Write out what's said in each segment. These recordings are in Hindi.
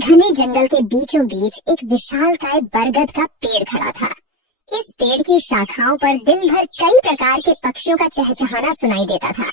घने जंगल के बीचों बीच एक विशालकाय बरगद का पेड़ खड़ा था। इस पेड़ की शाखाओं पर दिन भर कई प्रकार के पक्षियों का चहचहाना सुनाई देता था।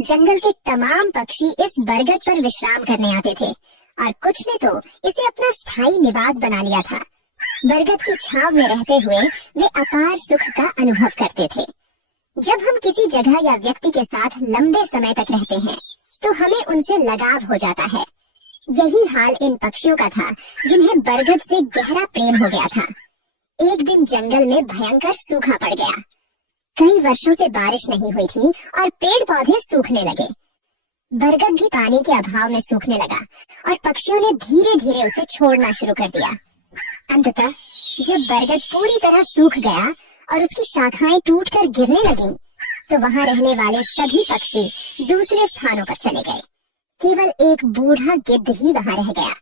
जंगल के तमाम पक्षी इस बरगद पर विश्राम करने आते थे और कुछ ने तो इसे अपना स्थायी निवास बना लिया था। बरगद की छांव में रहते हुए वे अपार सुख का अनुभव करते थे। जब हम किसी जगह या व्यक्ति के साथ लंबे समय तक रहते हैं तो हमें उनसे लगाव हो जाता है। यही हाल इन पक्षियों का था जिन्हें बरगद से गहरा प्रेम हो गया था। एक दिन जंगल में भयंकर सूखा पड़ गया। कई वर्षों से बारिश नहीं हुई थी और पेड़ पौधे सूखने लगे। बरगद भी पानी के अभाव में सूखने लगा और पक्षियों ने धीरे धीरे उसे छोड़ना शुरू कर दिया। अंततः जब बरगद पूरी तरह सूख गया और उसकी शाखाएं टूटकर गिरने लगी, तो वहां रहने वाले सभी पक्षी दूसरे स्थानों पर चले गए। केवल एक बूढ़ा गिद्ध ही वहां रह गया।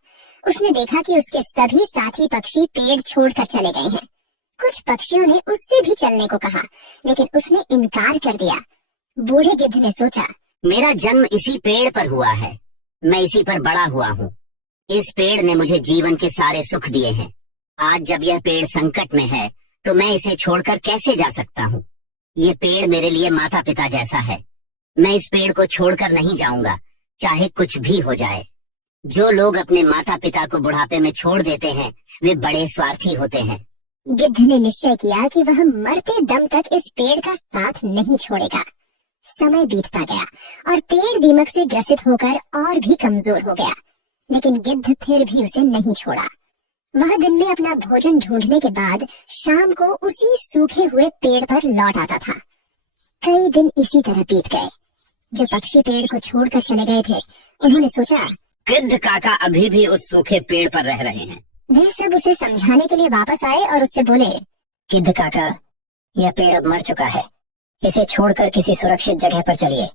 उसने देखा कि उसके सभी साथी पक्षी पेड़ छोड़कर चले गए हैं। कुछ पक्षियों ने उससे भी चलने को कहा, लेकिन उसने इनकार कर दिया। बूढ़े गिद्ध ने सोचा, मेरा जन्म इसी पेड़ पर हुआ है, मैं इसी पर बड़ा हुआ हूँ। इस पेड़ ने मुझे जीवन के सारे सुख दिए हैं। आज जब यह पेड़ संकट में है तो मैं इसे छोड़कर कैसे जा सकता हूँ। ये पेड़ मेरे लिए माता पिता जैसा है। मैं इस पेड़ को छोड़कर नहीं जाऊंगा, चाहे कुछ भी हो जाए। जो लोग अपने माता पिता को बुढ़ापे में छोड़ देते हैं वे बड़े स्वार्थी होते हैं। गिद्ध ने निश्चय किया कि वह मरते दम तक इस पेड़ का साथ नहीं छोड़ेगा। समय बीतता गया और पेड़ दीमक से ग्रसित होकर और भी कमजोर हो गया, लेकिन गिद्ध फिर भी उसे नहीं छोड़ा। वह दिन में अपना भोजन ढूंढने के बाद शाम को उसी सूखे हुए पेड़ पर लौट आता था। कई दिन इसी तरह बीत गए। जो पक्षी पेड़ को छोड़कर चले गए थे, उन्होंने सोचा, गिद्ध काका अभी भी उस सूखे पेड़ पर रह रहे हैं। वे सब उसे समझाने के लिए वापस आए और उससे बोले, गिद्ध काका, यह पेड़ अब मर चुका है। इसे छोड़कर किसी सुरक्षित जगह पर चलिए।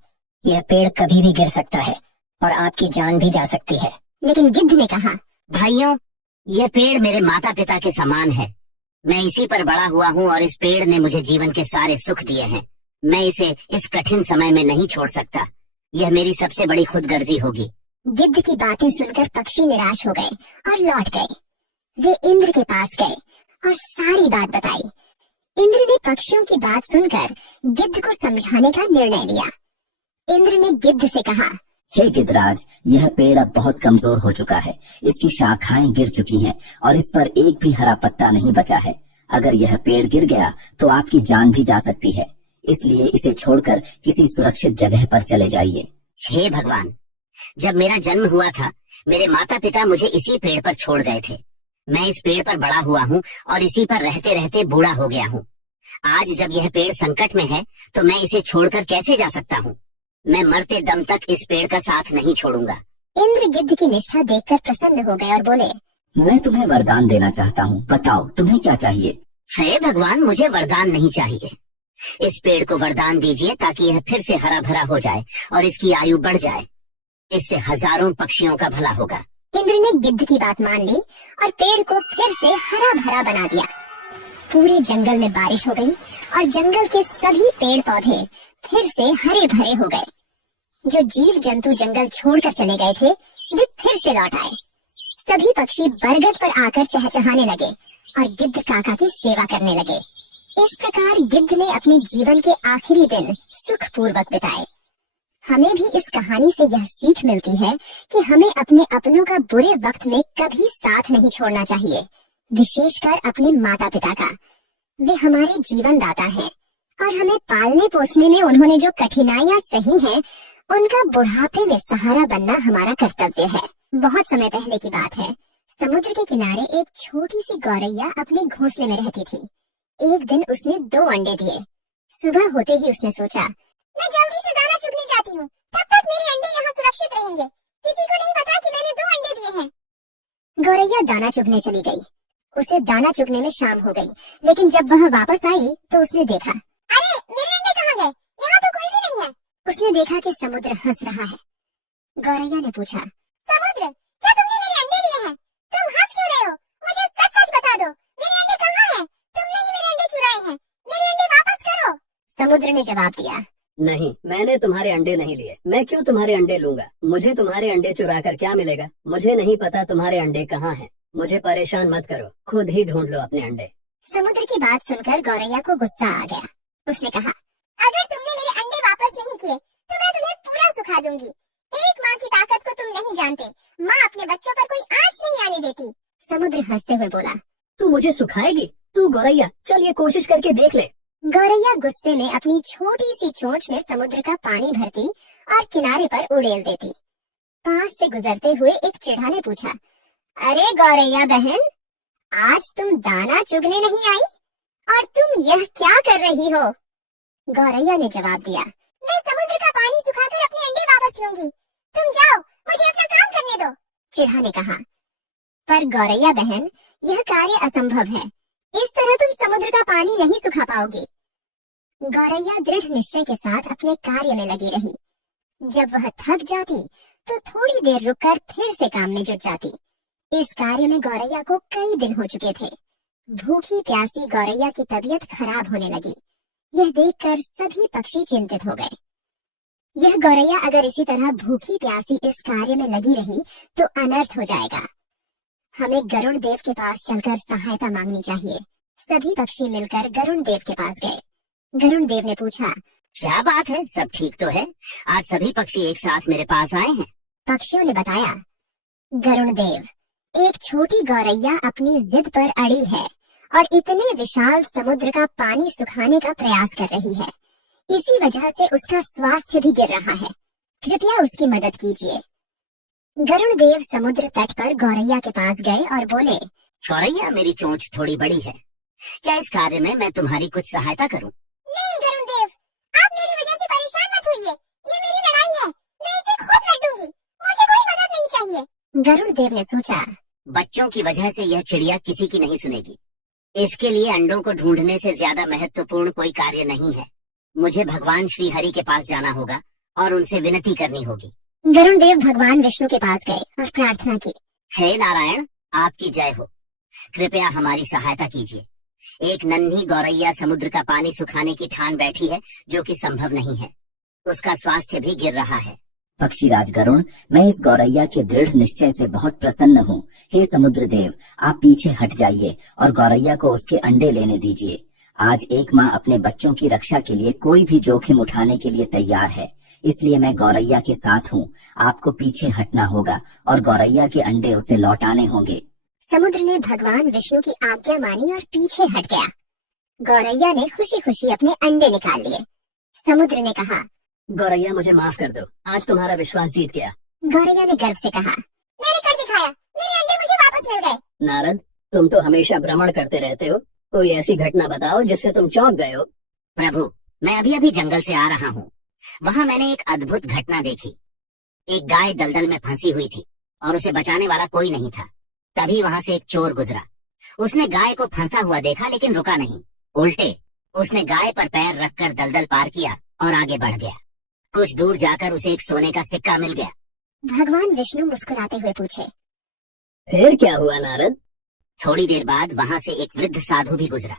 यह पेड़ कभी भी गिर सकता है और आपकी जान भी जा सकती है। लेकिन गिद्ध ने कहा, भाइयों, यह पेड़ मेरे माता पिता के समान है। मैं इसी पर बड़ा हुआ हूँ और इस पेड़ ने मुझे जीवन के सारे सुख दिए हैं। मैं इसे इस कठिन समय में नहीं छोड़ सकता। यह मेरी सबसे बड़ी खुदगर्जी होगी। गिद्ध की बातें सुनकर पक्षी निराश हो गए और लौट गए। वे इंद्र के पास गए और सारी बात बताई। इंद्र ने पक्षियों की बात सुनकर गिद्ध को समझाने का निर्णय लिया। इंद्र ने गिद्ध से कहा, हे गिद्धराज, यह पेड़ अब बहुत कमजोर हो चुका है। इसकी शाखाएं गिर चुकी हैं और इस पर एक भी हरा पत्ता नहीं बचा है। अगर यह पेड़ गिर गया तो आपकी जान भी जा सकती है। इसलिए इसे छोड़कर किसी सुरक्षित जगह पर चले जाइए। हे भगवान, जब मेरा जन्म हुआ था मेरे माता पिता मुझे इसी पेड़ पर छोड़ गए थे। मैं इस पेड़ पर बड़ा हुआ हूँ और इसी पर रहते रहते बूढ़ा हो गया हूँ। आज जब यह पेड़ संकट में है तो मैं इसे छोड़कर कैसे जा सकता हूँ। मैं मरते दम तक इस पेड़ का साथ नहीं छोड़ूंगा। इंद्र गिद्ध की निष्ठा देखकर प्रसन्न हो गए और बोले, मैं तुम्हें वरदान देना चाहता हूँ। बताओ तुम्हें क्या चाहिए। हे भगवान, मुझे वरदान नहीं चाहिए। इस पेड़ को वरदान दीजिए ताकि यह फिर से हरा भरा हो जाए और इसकी आयु बढ़ जाए। इससे हजारों पक्षियों का भला होगा। इंद्र ने गिद्ध की बात मान ली और पेड़ को फिर से हरा भरा बना दिया। पूरे जंगल में बारिश हो गई और जंगल के सभी पेड़ पौधे फिर से हरे भरे हो गए। जो जीव जंतु जंगल छोड़कर चले गए थे वे फिर से लौट आए। सभी पक्षी बरगद पर आकर चहचहाने लगे और गिद्ध काका की सेवा करने लगे। इस प्रकार गिद्ध ने अपने जीवन के आखिरी दिन सुखपूर्वक बिताए। हमें भी इस कहानी से यह सीख मिलती है कि हमें अपने अपनों का बुरे वक्त में कभी साथ नहीं छोड़ना चाहिए, विशेषकर अपने माता पिता का। वे हमारे जीवन दाता हैं और हमें पालने पोसने में उन्होंने जो कठिनाइयां सही हैं, उनका बुढ़ापे में सहारा बनना हमारा कर्तव्य है। बहुत समय पहले की बात है। समुद्र के किनारे एक छोटी सी गौरैया अपने घोंसले में रहती थी। एक दिन उसने 2 अंडे दिए। सुबह होते ही उसने सोचा, मैं जल्दी से दाना चुगने जाती हूँ, तब तक मेरे अंडे यहाँ सुरक्षित रहेंगे। किसी को नहीं पता कि मैंने 2 अंडे दिए हैं। गौरैया दाना चुगने चली गई। उसे दाना चुगने में शाम हो गई, लेकिन जब वह वापस आई तो उसने देखा, अरे मेरे अंडे कहाँ गए? यहाँ तो कोई भी नहीं है। उसने देखा कि समुद्र हंस रहा है। गौरैया ने पूछा, समुद्र, क्या तुमने मेरे अंडे लिए हैं? तुम हंस क्यों रहे हो? मुझे सच सच बता दो, मेरे अंडे कहाँ हैं? तुमने ही मेरे अंडे चुराए हैं। मेरे अंडे वापस करो। समुद्र ने जवाब दिया, नहीं, मैंने तुम्हारे अंडे नहीं लिए। मैं क्यों तुम्हारे अंडे लूंगा? मुझे तुम्हारे अंडे चुरा कर क्या मिलेगा? मुझे नहीं पता तुम्हारे अंडे कहाँ हैं। मुझे परेशान मत करो, खुद ही ढूंढ लो अपने अंडे। समुद्र की बात सुनकर गौरैया को गुस्सा आ गया। उसने कहा, अगर तुमने मेरे अंडे वापस नहीं किए तो मैं तुम्हें पूरा सुखा दूंगी। एक माँ की ताकत को तुम नहीं जानते। माँ अपने बच्चों पर कोई आंच नहीं आने देती। समुद्र हंसते हुए बोला, तू मुझे सुखाएगी? तू गौरैया, चल ये कोशिश करके देख ले। गौरैया गुस्से में अपनी छोटी सी चोंच में समुद्र का पानी भरती और किनारे पर उड़ेल देती। पास से गुजरते हुए एक चिढ़ा ने पूछा, अरे गौरैया बहन, आज तुम दाना चुगने नहीं आई और तुम यह क्या कर रही हो? गौरैया ने जवाब दिया, मैं समुद्र का पानी सुखाकर अपने अंडे वापस लूंगी। तुम जाओ, मुझे अपना काम करने दो। चिढ़ा ने कहा, पर गौरैया बहन, यह कार्य असंभव है। इस तरह तुम समुद्र का पानी नहीं सुखा पाओगी। गौरैया दृढ़ निश्चय के साथ अपने कार्य में लगी रही। जब वह थक जाती तो थोड़ी देर रुककर फिर से काम में जुट जाती। इस कार्य में गौरैया को कई दिन हो चुके थे। भूखी प्यासी गौरैया की तबीयत खराब होने लगी। यह देखकर सभी पक्षी चिंतित हो गए। यह गौरैया अगर इसी तरह भूखी प्यासी इस कार्य में लगी रही तो अनर्थ हो जाएगा। हमें गरुड़ देव के पास चलकर सहायता मांगनी चाहिए। सभी पक्षी मिलकर गरुड़ देव के पास गए। गरुड़ देव ने पूछा, क्या बात है, सब ठीक तो है? आज सभी पक्षी एक साथ मेरे पास आए हैं। पक्षियों ने बताया, गरुड़ देव, एक छोटी गौरैया अपनी जिद पर अड़ी है और इतने विशाल समुद्र का पानी सुखाने का प्रयास कर रही है। इसी वजह से उसका स्वास्थ्य भी गिर रहा है। कृपया उसकी मदद कीजिए। गरुड़ देव समुद्र तट पर गौरैया के पास गए और बोले, गौरैया, मेरी चोंच थोड़ी बड़ी है, क्या इस कार्य में मैं तुम्हारी कुछ सहायता करूं? नहीं गरुड़ देव, आप मेरी वजह से परेशान मत होइए। ये मेरी लड़ाई है, मैं इसे खुद लड़ूंगी। मुझे कोई मदद नहीं चाहिए। गरुड़ देव ने सोचा, बच्चों की वजह से यह चिड़िया किसी की नहीं सुनेगी। इसके लिए अंडों को ढूंढने से ज्यादा महत्वपूर्ण कोई कार्य नहीं है। मुझे भगवान श्री हरि के पास जाना होगा और उनसे विनती करनी होगी। गरुड़ देव भगवान विष्णु के पास गए और प्रार्थना की, हे नारायण, आपकी जय हो। कृपया हमारी सहायता कीजिए। एक नन्ही गौरैया समुद्र का पानी सुखाने की ठान बैठी है, जो कि संभव नहीं है। उसका स्वास्थ्य भी गिर रहा है। पक्षीराज गरुड़, मैं इस गौरैया के दृढ़ निश्चय से बहुत प्रसन्न हूँ। हे समुद्र देव, आप पीछे हट जाइए और गौरैया को उसके अंडे लेने दीजिए। आज एक माँ अपने बच्चों की रक्षा के लिए कोई भी जोखिम उठाने के लिए तैयार है, इसलिए मैं गौरैया के साथ हूँ। आपको पीछे हटना होगा और गौरैया के अंडे उसे लौटाने होंगे। समुद्र ने भगवान विष्णु की आज्ञा मानी और पीछे हट गया। गौरैया ने खुशी खुशी अपने अंडे निकाल लिए। समुद्र ने कहा, गौरैया, मुझे माफ कर दो, आज तुम्हारा विश्वास जीत गया। गौरैया ने गर्व से कहा, मैंने कर दिखाया, मेरे अंडे मुझे वापस मिल गए। नारद, तुम तो हमेशा भ्रमण करते रहते हो, कोई ऐसी घटना बताओ जिससे तुम चौंक गए हो। प्रभु, मैं अभी अभी जंगल से आ रहा हूँ। वहाँ मैंने एक अद्भुत घटना देखी। एक गाय दलदल में फंसी हुई थी और उसे बचाने वाला कोई नहीं था। तभी वहाँ से एक चोर गुजरा। उसने गाय को फंसा हुआ देखा, लेकिन रुका नहीं। उल्टे उसने गाय पर पैर रखकर दलदल पार किया और आगे बढ़ गया। कुछ दूर जाकर उसे एक सोने का सिक्का मिल गया। भगवान विष्णु मुस्कुराते हुए पूछे, फिर क्या हुआ नारद? थोड़ी देर बाद वहाँ से एक वृद्ध साधु भी गुजरा।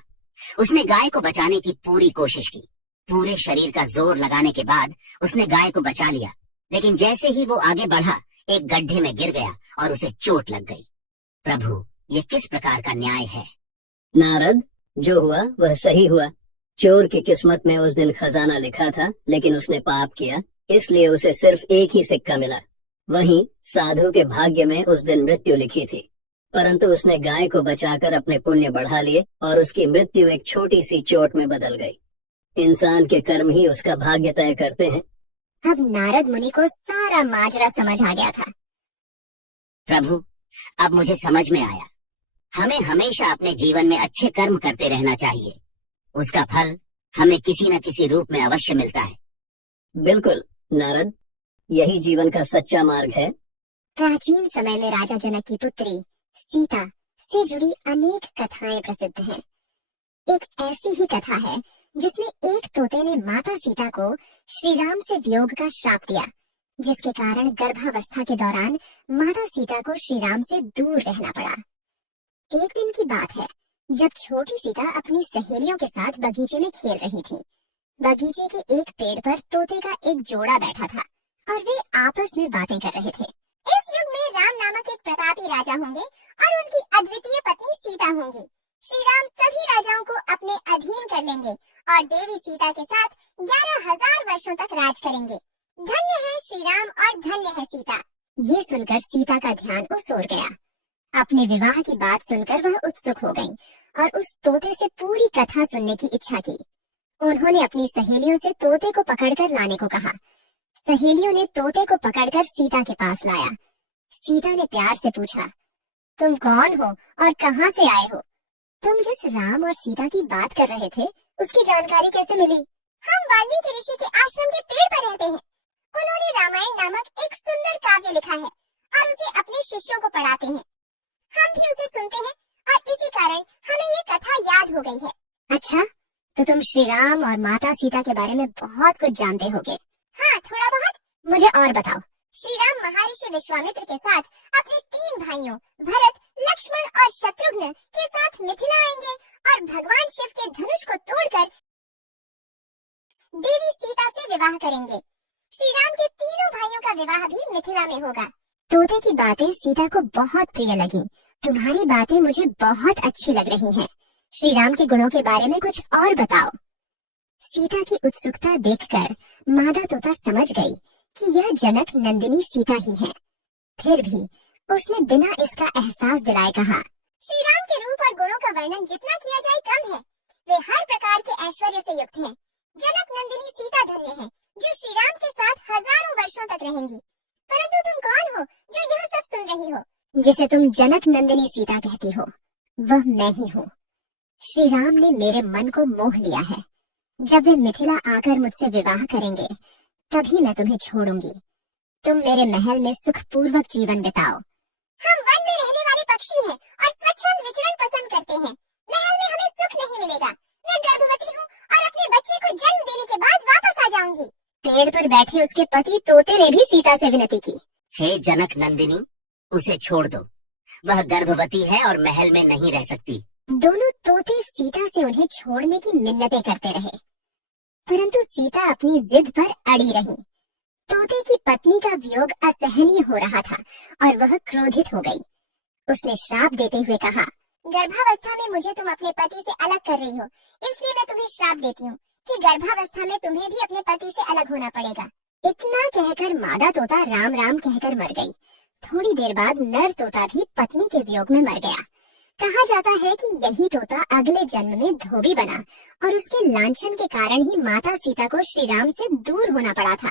उसने गाय को बचाने की पूरी कोशिश की। पूरे शरीर का जोर लगाने के बाद उसने गाय को बचा लिया, लेकिन जैसे ही वो आगे बढ़ा, एक गड्ढे में गिर गया और उसे चोट लग गई। प्रभु, ये किस प्रकार का न्याय है? नारद, जो हुआ वह सही हुआ। चोर की किस्मत में उस दिन खजाना लिखा था, लेकिन उसने पाप किया, इसलिए उसे सिर्फ एक ही सिक्का मिला। वहीं साधु के भाग्य में उस दिन मृत्यु लिखी थी, परंतु उसने गाय को बचाकर अपने पुण्य बढ़ा लिए और उसकी मृत्यु एक छोटी सी चोट में बदल गई। इंसान के कर्म ही उसका भाग्य तय करते हैं। अब नारद मुनि को सारा माजरा समझ आ गया था। प्रभु, अब मुझे समझ में आया। हमें हमेशा अपने जीवन में अच्छे कर्म करते रहना चाहिए। उसका फल हमें किसी न किसी रूप में अवश्य मिलता है। बिल्कुल नारद, यही जीवन का सच्चा मार्ग है। प्राचीन समय में राजा जनक की पुत्री सीता से जुड़ी अनेक कथाएं प्रसिद्ध हैं। एक ऐसी ही कथा है जिसमें एक तोते ने माता सीता को श्री राम से वियोग का श्राप दिया, जिसके कारण गर्भावस्था के दौरान माता सीता को श्री राम से दूर रहना पड़ा। एक दिन की बात है, जब छोटी सीता अपनी सहेलियों के साथ बगीचे में खेल रही थी, बगीचे के एक पेड़ पर तोते का एक जोड़ा बैठा था और वे आपस में बातें कर रहे थे। इस युग में राम नामक एक प्रतापी राजा होंगे और उनकी अद्वितीय पत्नी सीता होंगी। श्री राम सभी राजाओं को अपने अधीन कर लेंगे और देवी सीता के साथ 11,000 वर्षों तक राज करेंगे। धन्य है श्री राम और धन्य है सीता। ये सुनकर सीता का ध्यान उस ओर गया। अपने विवाह की बात सुनकर वह उत्सुक हो गई और उस तोते से पूरी कथा सुनने की इच्छा की। उन्होंने अपनी सहेलियों से तोते को पकड़कर लाने को कहा। सहेलियों ने तोते को पकड़कर सीता के पास लाया। सीता ने प्यार से पूछा, तुम कौन हो और कहां से आए हो? तुम जिस राम और सीता की बात कर रहे थे उसकी जानकारी कैसे मिली? हम वाल्मीकि ऋषि के आश्रम के पेड़ पर रहते हैं। उन्होंने रामायण नामक एक सुंदर काव्य लिखा है और उसे अपने शिष्यों को पढ़ाते हैं। हम भी उसे सुनते हैं और इसी कारण हमें ये कथा याद हो गई है। अच्छा, तो तुम श्री राम और माता सीता के बारे में बहुत कुछ जानते होगे। हाँ, थोड़ा बहुत। मुझे और बताओ। श्री राम महर्षि विश्वामित्र के साथ अपने 3 भाइयों भरत, लक्ष्मण और शत्रुघ्न के साथ मिथिला आएंगे और भगवान शिव के धनुष को तोड़कर देवी सीता से विवाह करेंगे। श्री राम के तीनों भाइयों का विवाह भी मिथिला में होगा। तोते की बातें सीता को बहुत प्रिय लगी। तुम्हारी बातें मुझे बहुत अच्छी लग रही हैं। श्री राम के गुणों के बारे में कुछ और बताओ। सीता की उत्सुकता देखकर मादा तोता समझ गई कि यह जनक नंदिनी सीता ही है। फिर भी उसने बिना इसका एहसास दिलाए कहा, श्री राम के रूप और गुणों का वर्णन जितना किया जाए कम है। वे हर प्रकार के ऐश्वर्य से युक्त हैं। जनक नंदिनी सीता धन्य है जो श्री राम के साथ हजारों वर्षों तक रहेंगी। परंतु तुम कौन हो जो यह सब सुन रही हो? जिसे तुम जनक नंदिनी सीता कहती हो वह मैं ही हूँ। श्री राम ने मेरे मन को मोह लिया है। जब वे मिथिला आकर मुझसे विवाह करेंगे तभी मैं तुम्हें छोड़ूंगी। तुम मेरे महल में सुखपूर्वक जीवन बिताओ। हम वन में रहने वाले पक्षी हैं और स्वच्छंद विचरण पसंद करते हैं। महल में हमें सुख नहीं मिलेगा। मैं गर्भवती हूँ और अपने बच्चे को जन्म देने के बाद वापस आ जाऊंगी। पेड़ पर बैठे उसके पति तोते ने भी सीता से विनती की, हे जनक नंदिनी, उसे छोड़ दो। वह गर्भवती है और महल में नहीं रह सकती। दोनों तोते सीता से उन्हें छोड़ने की मिन्नतें करते रहे, परंतु सीता अपनी जिद पर अड़ी रही। तोते की पत्नी का वियोग असहनीय हो रहा था और वह क्रोधित हो गई। उसने श्राप देते हुए कहा, गर्भावस्था में मुझे तुम अपने पति से अलग कर रही हो, इसलिए मैं तुम्हें श्राप देती हूँ कि गर्भावस्था में तुम्हें भी अपने पति से अलग होना पड़ेगा। इतना कहकर मादा तोता राम राम कहकर मर गई। थोड़ी देर बाद नर तोता भी पत्नी के वियोग में मर गया। कहा जाता है कि यही तोता अगले जन्म में धोबी बना और उसके लांछन के कारण ही माता सीता को श्री राम से दूर होना पड़ा था।